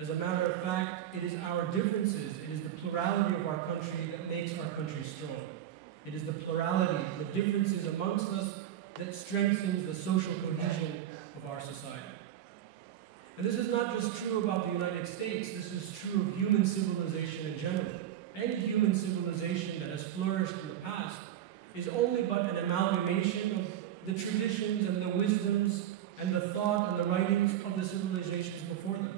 As a matter of fact, it is our differences, it is the plurality of our country that makes our country strong. It is the plurality, the differences amongst us that strengthens the social cohesion of our society. And this is not just true about the United States, this is true of human civilization in general. Any human civilization that has flourished in the past is only but an amalgamation of the traditions and the wisdoms and the thought and the writings of the civilizations before them.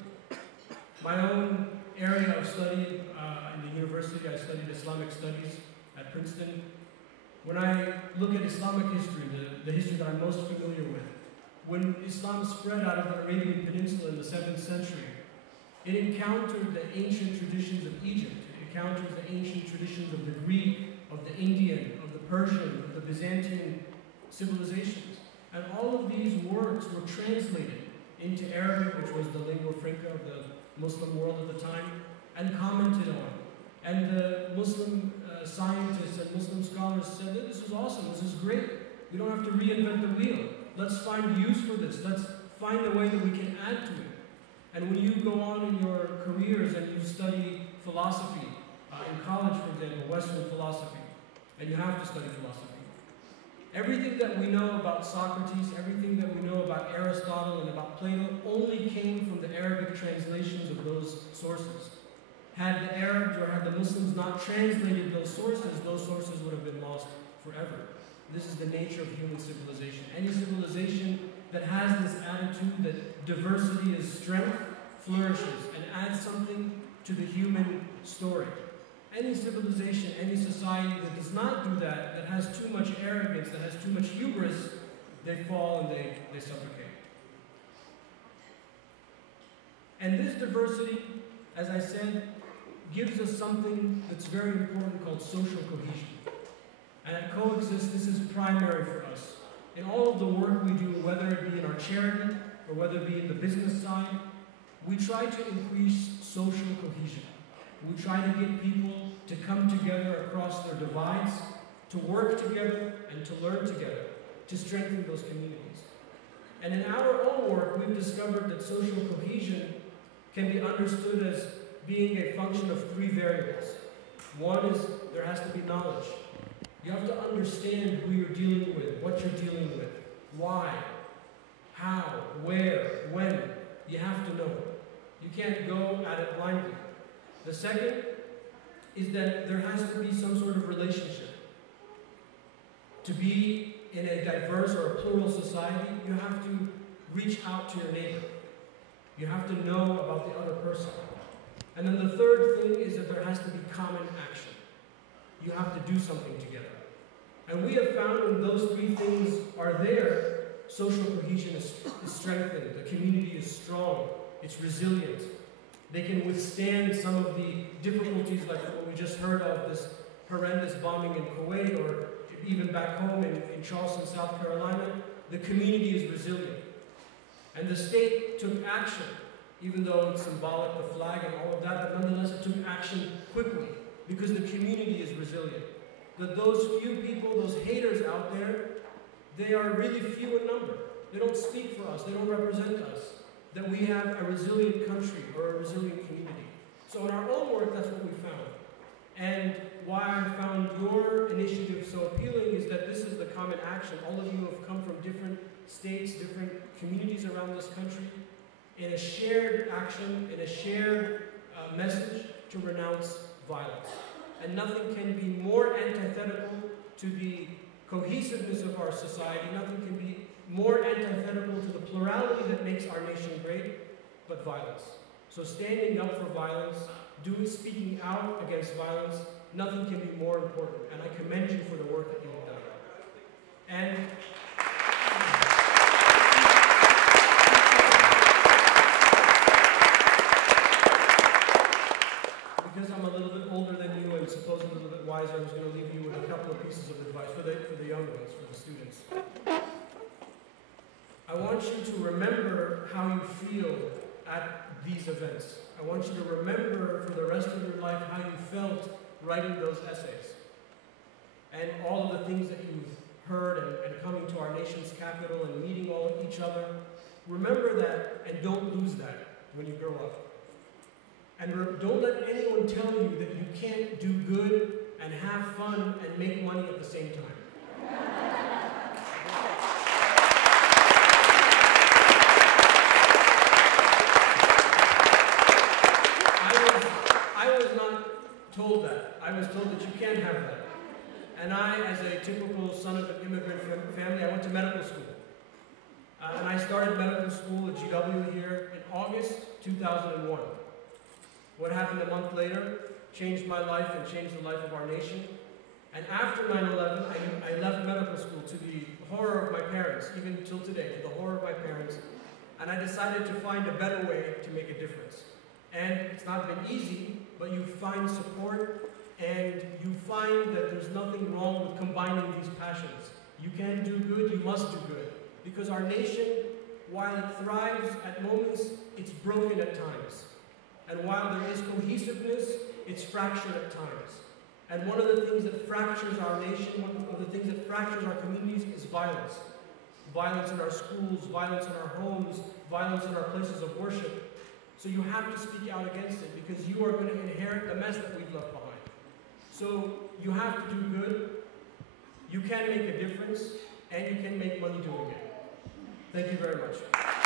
My own area of study in the university, I studied Islamic studies at Princeton. When I look at Islamic history, the history that I'm most familiar with, when Islam spread out of the Arabian Peninsula in the 7th century, it encountered the ancient traditions of Egypt, it encountered the ancient traditions of the Greek, of the Indian, of the Persian, of the Byzantine civilizations. And all of these works were translated into Arabic, which was the lingua franca of the Muslim world at the time, and commented on. And the Muslim scientists and Muslim scholars said that this was awesome, this is great. We don't have to reinvent the wheel. Let's find use for this. Let's find a way that we can add to it. And when you go on in your careers and you study philosophy, in college, for example, Western philosophy, and you have to study philosophy, everything that we know about Socrates, everything that we know about Aristotle and about Plato only came from the Arabic translations of those sources. Had the Arabs or had the Muslims not translated those sources would have been lost forever. This is the nature of human civilization. Any civilization that has this attitude that diversity is strength flourishes and adds something to the human story. Any civilization, any society that does not do that, that has too much arrogance, that has too much hubris, they fall and they suffocate. And this diversity, as I said, gives us something that's very important called social cohesion. And at Coexist, this is primary for us. In all of the work we do, whether it be in our charity or whether it be in the business side, we try to increase social cohesion. We try to get people to come together across their divides, to work together and to learn together, to strengthen those communities. And in our own work, we've discovered that social cohesion can be understood as being a function of three variables. One is there has to be knowledge. You have to understand who you're dealing with, what you're dealing with, why, how, where, when. You have to know. You can't go at it blindly. The second is that there has to be some sort of relationship. To be in a diverse or a plural society, you have to reach out to your neighbor. You have to know about the other person. And then the third thing is that there has to be common action. You have to do something together. And we have found when those three things are there, social cohesion is strengthened, the community is strong, it's resilient. They can withstand some of the difficulties like what we just heard of, this horrendous bombing in Kuwait, or even back home in Charleston, South Carolina. The community is resilient. And the state took action, even though it's symbolic, the flag and all of that, but nonetheless it took action quickly because the community is resilient. That those few people, those haters out there, they are really few in number. They don't speak for us, they don't represent us. That we have a resilient country or a resilient community. So in our own work, that's what we found. And why I found your initiative so appealing is that this is the common action. All of you have come from different states, different communities around this country, in a shared action, in a shared message to renounce violence. And nothing can be more antithetical to the cohesiveness of our society, nothing can be more antithetical to the plurality that makes our nation great, but violence. So standing up for violence, speaking out against violence, nothing can be more important. And I commend you for the work that you have done. And because I'm a little bit older than you and supposedly a little bit wiser, I was going to leave you with a couple of pieces of advice for the young ones, for the students. I want you to remember how you feel at these events. I want you to remember for the rest of your life how you felt writing those essays. And all of the things that you've heard and coming to our nation's capital and meeting each other. Remember that and don't lose that when you grow up. And don't let anyone tell you that you can't do good and have fun and make money at the same time. I was not told that. I was told that you can't have that. And I, as a typical son of an immigrant family, I went to medical school. And I started medical school at GW here in August 2001. What happened a month later changed my life and changed the life of our nation. And after 9/11, I left medical school to the horror of my parents, even till today, to the horror of my parents. And I decided to find a better way to make a difference. And it's not been easy, but you find support and you find that there's nothing wrong with combining these passions. You can do good, you must do good. Because our nation, while it thrives at moments, it's broken at times. And while there is cohesiveness, it's fractured at times. And one of the things that fractures our nation, one of the things that fractures our communities is violence. Violence in our schools, violence in our homes, violence in our places of worship. So you have to speak out against it because you are going to inherit the mess that we've left behind. So you have to do good, you can make a difference, and you can make money doing it. Thank you very much.